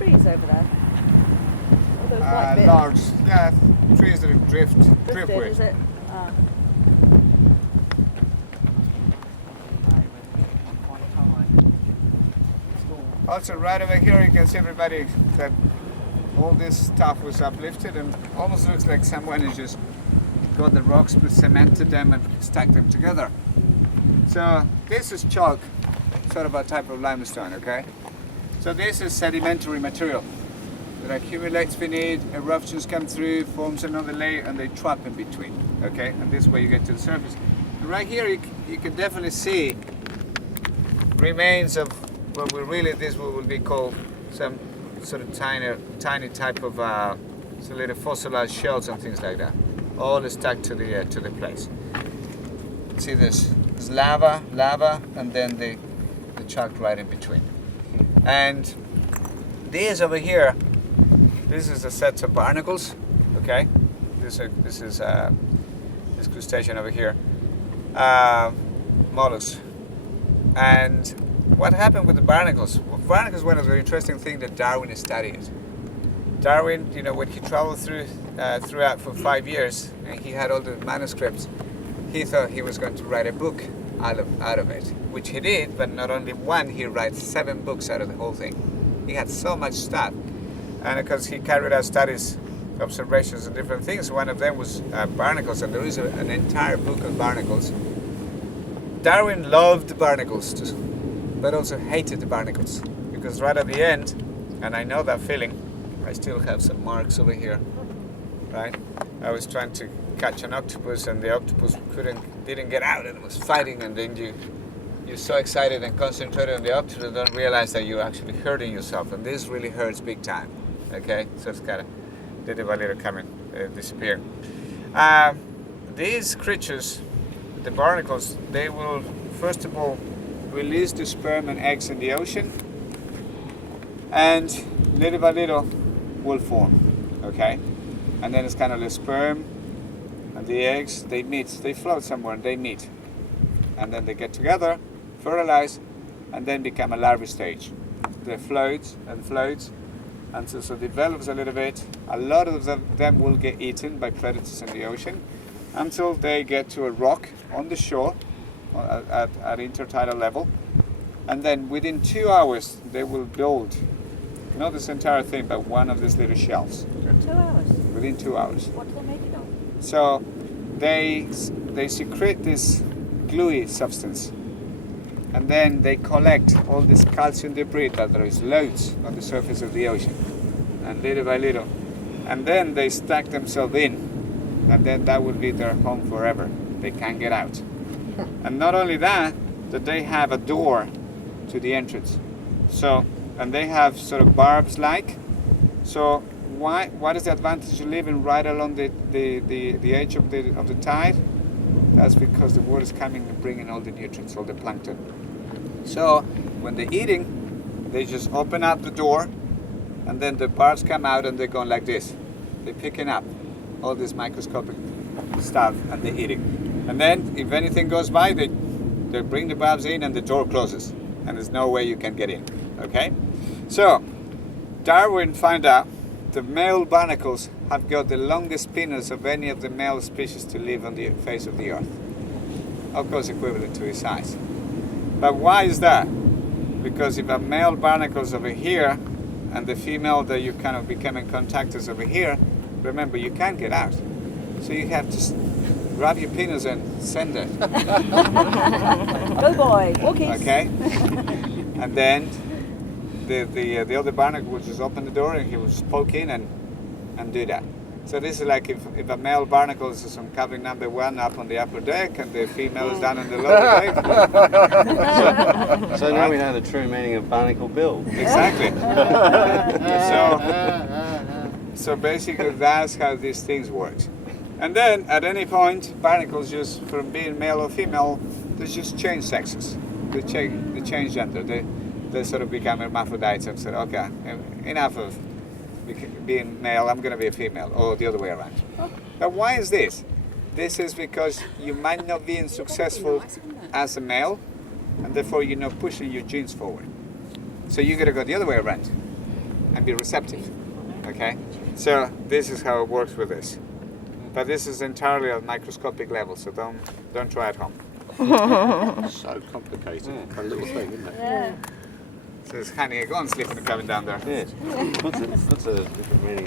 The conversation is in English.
trees over there? All those white bits. Large, yeah, trees that Drifted, driftwood. is it? Ah. Also, right over here, you can see everybody that all this stuff was uplifted, and almost looks like someone has just got the rocks, but cemented them and stacked them together. So this is chalk, sort of a type of limestone, okay? So this is sedimentary material that accumulates beneath, eruptions come through, forms another layer, and they trap in between, okay? And this way you get to the surface. And right here you can definitely see remains of what this will be called some sort of tiny type of so little fossilized shells and things like that, all stuck to the place. See this lava, and then the chalk right in between. And these over here, this is a set of barnacles, okay? This is this crustacean over here, mollusks. And what happened with the barnacles? Well, barnacles is one of the interesting things that Darwin studied. Darwin, when he traveled throughout for 5 years, and he had all the manuscripts, he thought he was going to write a book out of it, which he did, but not only one, he writes 7 books out of the whole thing. He had so much stuff. And because he carried out studies, observations of different things, one of them was barnacles, and there is an entire book on barnacles. Darwin loved barnacles, but also hated the barnacles, because right at the end, and I know that feeling, I still have some marks over here, right? I was trying to catch an octopus, and the octopus didn't get out, and it was fighting, and then you're so excited and concentrated on the octopus, you don't realize that you're actually hurting yourself, and this really hurts big time, okay? So it's kind of little by little coming, disappear. These creatures, the barnacles, they will first of all release the sperm and eggs in the ocean, and little by little will form, okay? And then it's kind of the sperm and the eggs, they meet, they float somewhere and they meet. And then they get together, fertilize, and then become a larvae stage. They float and float, and so develops a little bit. A lot of them will get eaten by predators in the ocean until they get to a rock on the shore at intertidal level. And then within 2 hours, they will build, not this entire thing, but one of these little shells. 2 hours? Within 2 hours. What do they make it of? So they secrete this gluey substance, and then they collect all this calcium debris that there is loads on the surface of the ocean, and little by little, and then they stack themselves in, and then that will be their home forever. They can't get out. And not only that they have a door to the entrance. So, and they have sort of barbs like. So what is the advantage of living right along the edge of the tide? That's because the water is coming and bringing all the nutrients, all the plankton. So when they're eating, they just open up the door, and then the barbs come out and they're going like this. They're picking up all this microscopic stuff and they're eating. And then if anything goes by, they bring the barbs in and the door closes, and there's no way you can get in. Okay? So Darwin found out the male barnacles have got the longest penis of any of the male species to live on the face of the earth. Of course, equivalent to his size. But why is that? Because if a male barnacle is over here and the female that you kind of become in contact is over here, remember, you can't get out. So you have to grab your penis and send it. Go boy, walkies. Okay? And then the other barnacle will just open the door and he will just poke in and do that. So this is like if a male barnacle is on cabin number 1 up on the upper deck and the female is down on the lower deck. So now we know the true meaning of barnacle bill. Exactly. So basically that's how these things work. And then at any point, barnacles just, from being male or female, they just change sexes. They change gender. They sort of become hermaphrodites and say, okay, enough of being male, I'm going to be a female, or the other way around. But why is this? This is because you might not be successful as a male, and therefore you're not pushing your genes forward. So you're going to go the other way around. and be receptive. Okay, so this is how it works with this. But this is entirely at microscopic level, so don't try at home. So complicated. A little thing, isn't it? Yeah. So it's hanging on, slipping and coming down there. Yes. Good to really